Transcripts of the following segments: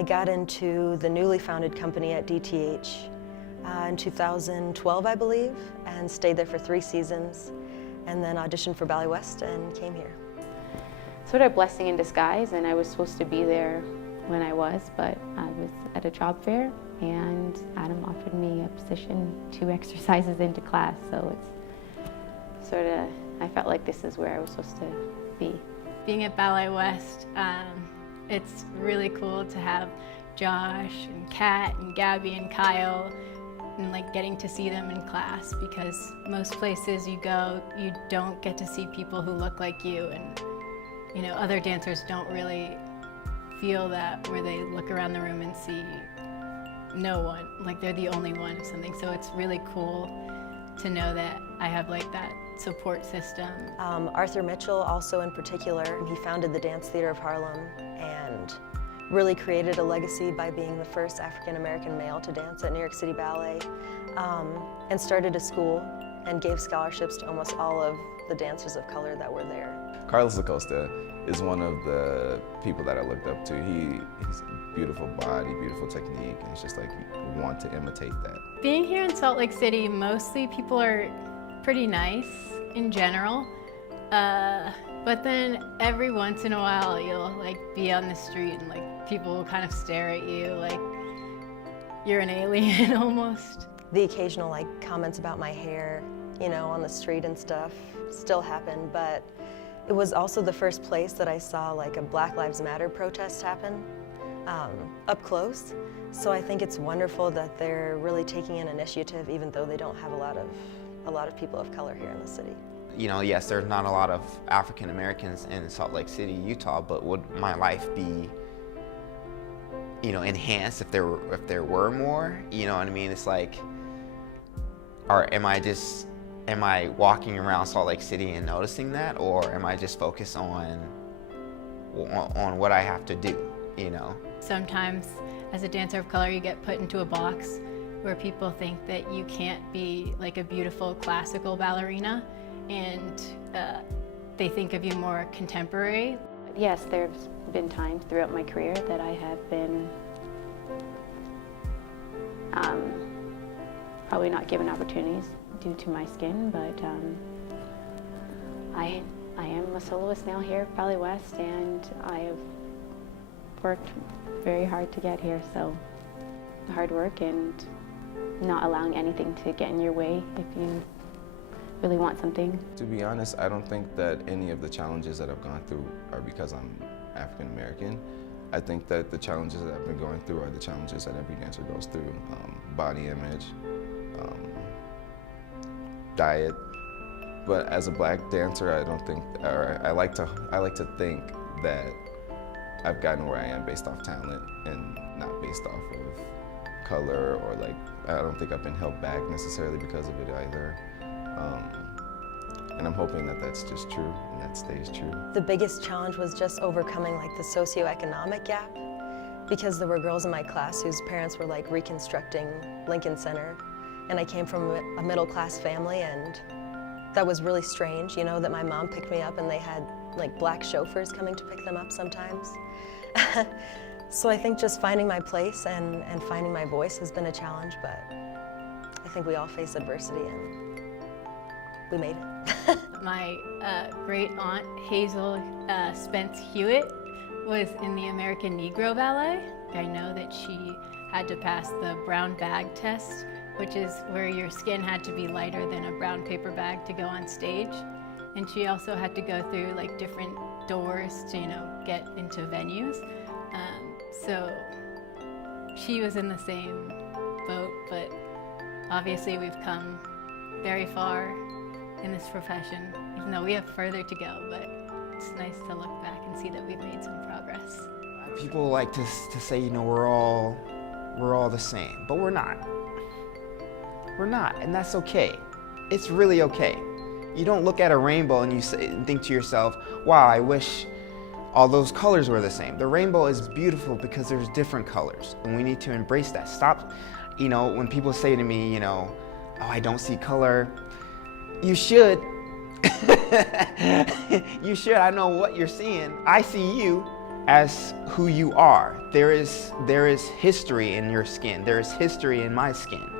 I got into the newly founded company at DTH in 2012, I believe, and stayed there for 3 seasons, and then auditioned for Ballet West and came here. Sort of a blessing in disguise, and I was supposed to be there when I was, but I was at a job fair and Adam offered me a position 2 exercises into class, so it's sort of, I felt like this is where I was supposed to be. Being at Ballet West, it's really cool to have Josh and Kat and Gabby and Kyle, and like getting to see them in class, because most places you go, you don't get to see people who look like you, and you know, other dancers don't really feel that, where they look around the room and see no one, like they're the only one or something. So it's really cool to know that I have like that support system. Arthur Mitchell also in particular, he founded the Dance Theater of Harlem and really created a legacy by being the first African-American male to dance at New York City Ballet, and started a school and gave scholarships to almost all of the dancers of color that were there. Carlos Acosta is one of the people that I looked up to. He's a beautiful body, beautiful technique, and it's just like you want to imitate that. Being here in Salt Lake City, mostly people are pretty nice in general, but then every once in a while you'll like be on the street and like people will kind of stare at you like you're an alien almost. The occasional like comments about my hair, you know, on the street and stuff still happen, but it was also the first place that I saw like a Black Lives Matter protest happen up close. So I think it's wonderful that they're really taking an initiative, even though they don't have a lot of people of color here in the city. You know, yes, there's not a lot of African Americans in Salt Lake City, Utah, but would my life be, you know, enhanced if there were more? You know what I mean? It's like, or am I walking around Salt Lake City and noticing that, or am I just focused on what I have to do, you know? Sometimes as a dancer of color you get put into a box where people think that you can't be like a beautiful classical ballerina, and they think of you more contemporary. Yes, there's been times throughout my career that I have been probably not given opportunities due to my skin, but I am a soloist now here at Ballet West, and I have worked very hard to get here, so hard work and not allowing anything to get in your way if you really want something. To be honest, I don't think that any of the challenges that I've gone through are because I'm African American. I think that the challenges that I've been going through are the challenges that every dancer goes through. Body image, diet. But as a black dancer, I don't think, or I like to think that I've gotten where I am based off talent and not based off of color, or like, I don't think I've been held back necessarily because of it either. And I'm hoping that that's just true and that stays true. The biggest challenge was just overcoming like the socioeconomic gap, because there were girls in my class whose parents were like reconstructing Lincoln Center, and I came from a middle-class family, and that was really strange, you know, that my mom picked me up and they had like black chauffeurs coming to pick them up sometimes. So I think just finding my place and finding my voice has been a challenge, but I think we all face adversity and we made it. My great aunt Hazel Spence Hewitt was in the American Negro Ballet. I know that she had to pass the brown bag test, which is where your skin had to be lighter than a brown paper bag to go on stage. And she also had to go through like different doors to, you know, get into venues. So she was in the same boat, but obviously we've come very far in this profession, even though we have further to go, but it's nice to look back and see that we've made some progress. People like to say, you know, we're all the same, but we're not. We're not, and that's okay. It's really okay. You don't look at a rainbow and think to yourself, wow, I wish all those colors were the same. The rainbow is beautiful because there's different colors, and we need to embrace that. Stop, you know, when people say to me, you know, oh, I don't see color. You should. You should. I know what you're seeing. I see you, as who you are. There is history in your skin. There is history in my skin.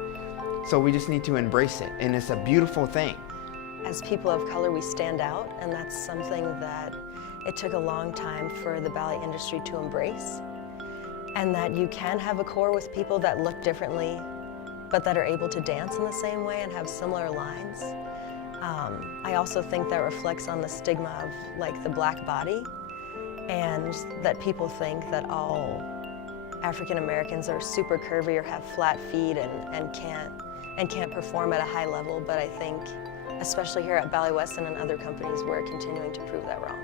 So we just need to embrace it, and it's a beautiful thing. As people of color, we stand out, and that's something that it took a long time for the ballet industry to embrace. And that you can have a corps with people that look differently, but that are able to dance in the same way and have similar lines. I also think that reflects on the stigma of like the black body, and that people think that all African Americans are super curvy or have flat feet and can't perform at a high level. But I think, especially here at Ballet West and in other companies, we're continuing to prove that wrong.